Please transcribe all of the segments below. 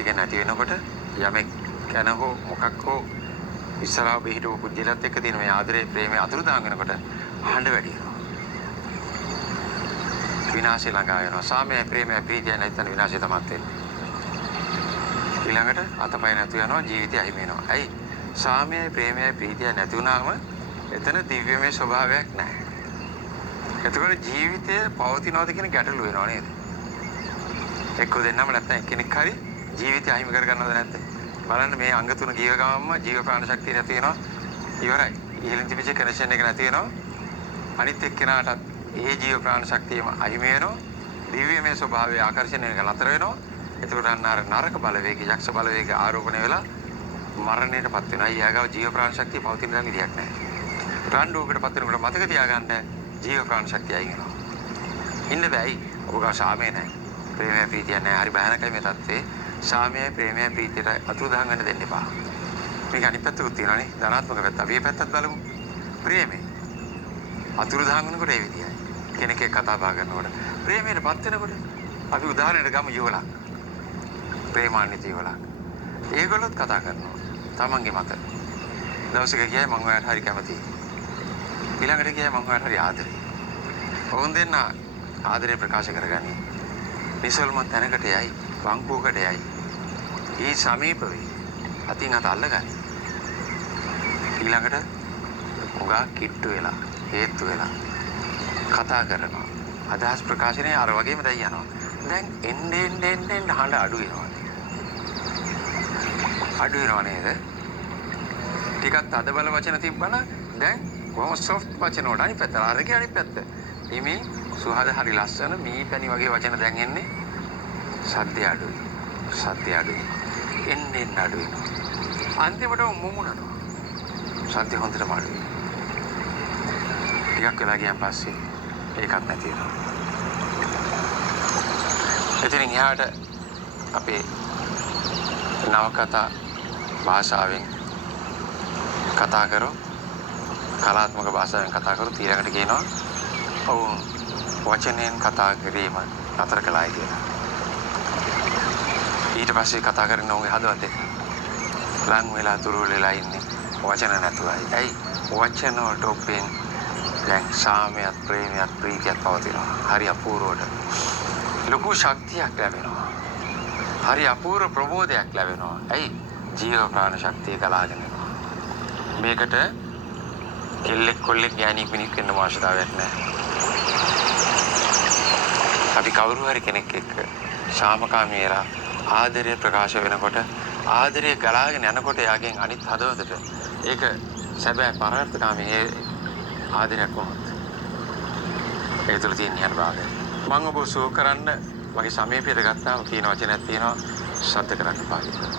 ඒක නැති වෙනකොට යමෙක් කන හෝ මොකක් හෝ ඉස්සරහ බෙහෙටු පුජ්‍යලත් එක්ක තියෙන මේ ආදරේ ප්‍රේමයේ අතුරුදහන් වෙනකොට හඬ වැඩි වෙනවා. විනාශය ළඟා වෙනවා. සාමය ප්‍රේමය ප්‍රීතිය නැත්නම් විනාශය තමයි වෙන්නේ. ඊළඟට අතපය නැතු යනවා ජීවිතය අහිමි වෙනවා. ඇයි? සාමය ප්‍රේමය ප්‍රීතිය නැති වුණාම එතන දිව්‍යමය ස්වභාවයක් නැහැ. එතකොට ජීවිතය පවතිනවද කියන ගැටලුව වෙනවා නේද? එක්ක දෙන්නම නැත්නම් එක්කෙනෙක් හරි ජීවිතය අහිමි කරගන්නවද නැද්ද? බලන්න මේ අංග තුන ජීව ගමන්ම ජීව ප්‍රාණ ශක්තිය නැති වෙනවා. ඉවරයි. ඉහළින් තිබිච්ච කනෙක්ෂන් එක නැති වෙනවා. අනිත් එක්කෙනාටත් ඒ ජීව ප්‍රාණ ශක්තියම අහිමි වෙනවා. දිව්‍යමය ස්වභාවයේ ආකර්ෂණය එක නතර වෙනවා. එතකොට අන්න අර නරක බලවේග, යක්ෂ බලවේග ආරෝපණය වෙලා මරණයටපත් වෙනවා. ඊයගාව ජීව ප්‍රාණ ශක්තිය පවතින දා විදියක් නැහැ. රණ්ඩුවකටපත් වෙනකොට මතක තියාගන්න ජීව ප්‍රාණ ශක්තිය අයින් වෙනවා. ඉන්න බෑයි. ඔබ ගාව සාමය නැහැ. ප්‍රේමය ප්‍රීතිය නැහැ. හරි භයානකයි මේ தත්ත්වේ. සාමය ප්‍රේමය ප්‍රීතියට අතුරුදහන් වෙන්න දෙන්න එපා. මේක අනිත් පැත්තකුත් තියෙනවානේ. ධනාත්මක පැත්ත. අපි මේ පැත්තත් බලමු. ප්‍රේමය අතුරුදහන් වෙනකොට ඒ විදියයි. කෙනෙක් එක්ක කතා බහ කරනකොට ප්‍රේමයටපත් වෙනකොට අපි උදාහරණයක් ගමු යුවලක්. ප්‍රේමාන්විත යුවලක්. ඒගොල්ලොත් කතා කරනවා. තමන්ගේ මත. දවසක ගියයි මම ඔයාලට හරි කැමතියි. ඊළඟට ගියයි මම ඔයාලට හරි ආදරෙයි. ඔවුන් දෙන්න ආදරේ ප්‍රකාශ කරගනි. නිසල්ම තැනකට යයි, වංකුවකට යයි. ඒ සමීප වේ. අතින් අත අල්ලගනි. ඊළඟට උගා කිට්ටු වෙලා, හේතු වෙලා කතා කරනවා. අදහස් ප්‍රකාශනයේ අර වගේම දැන් යනවා. දැන් එන්නේ හඬ අඩු වෙනවා. අඩු වෙනව නේද? ටිකක් අද බල වචන තිබ්බනම් දැන් කොහොම සොෆ්ට් වචන වලට අනිත් පැත්ත අරගේ අනිත් පැත්ත. ඉමේ සුහද හරි ලස්සන මී පැණි වගේ වචන දැන් එන්නේ සද්ද අඩුයි. සද්ද අඩුයි. එන්නේ අඩුයි. අන්තිමට මුමුණනවා. සද්ද හොඳටම අඩුයි. ටිකක් වෙලා ගියන් පස්සේ ඒකත් නැති වෙනවා. එතනින් එහාට අපේ නවකතා භාෂාවෙන් කතා කරෝ කලාත්මක භාෂාවෙන් කතා කරෝ ඊළඟට කියනවා ඔවුන් වචනෙන් කතා කිරීම නතර කළායි කියලා. ඊට පස්සේ කතා කරන උන්ගේ හදවත ලං වෙලා දුර වෙලා ඉන්නේ වචන නැතුවයි. ඇයි? වචන වලට ඔපෙන් දැන් සාමයත් ප්‍රේමයත් ප්‍රීතියත් පවතිනවා. හරි අපූර්වට. ලොකු ශක්තියක් ලැබෙනවා. හරි අපූර්ව ප්‍රබෝධයක් ලැබෙනවා. ඇයි? ජීව ප්‍රාණ ශක්තිය ගලාගෙන යනවා. මේකට කෙල්ලෙක් කොල්ලෙක් ගෑණියෙක් මිනිහෙක් වෙන්න අවශ්‍යතාවයක් නැහැ. අපි කවුරු හරි කෙනෙක් එක්ක සාමකාමී වෙලා ආදරය ප්‍රකාශ වෙනකොට ආදරය ගලාගෙන යනකොට යාගෙන් අනිත් හදවතට ඒක සැබෑ පරාර්ථකාමී ආදරයක් වුණොත් ඒ තුළ තියෙන යන භාගය මම ඔබ සුව කරන්න මගේ සමීපයට ගත්තාම කියන වචනයක් තියෙනවා ශබ්ද කරන්න එපා කියලා.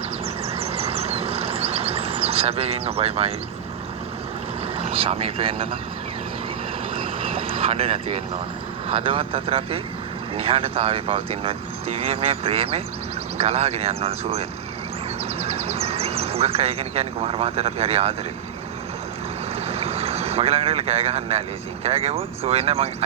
සැබෑවින් ඔබයි මයි සමීප වෙන්න නම් හඬ නැති වෙන්න ඕන. හදවත් අතර අපේ නිහඬතාවයේ පවතින දිව්‍යමය ප්‍රේමේ ගලාගෙන යන්න ඕන සුව වෙන්න. උගක් අය කියන්නේ කුමාර මහත්තයාට අපි හරි ආදරේ. මගේ ළඟට කෑ ගහන්න නෑ ලේසියෙන්. කෑ ගැවුවොත් සුව වෙන්න මං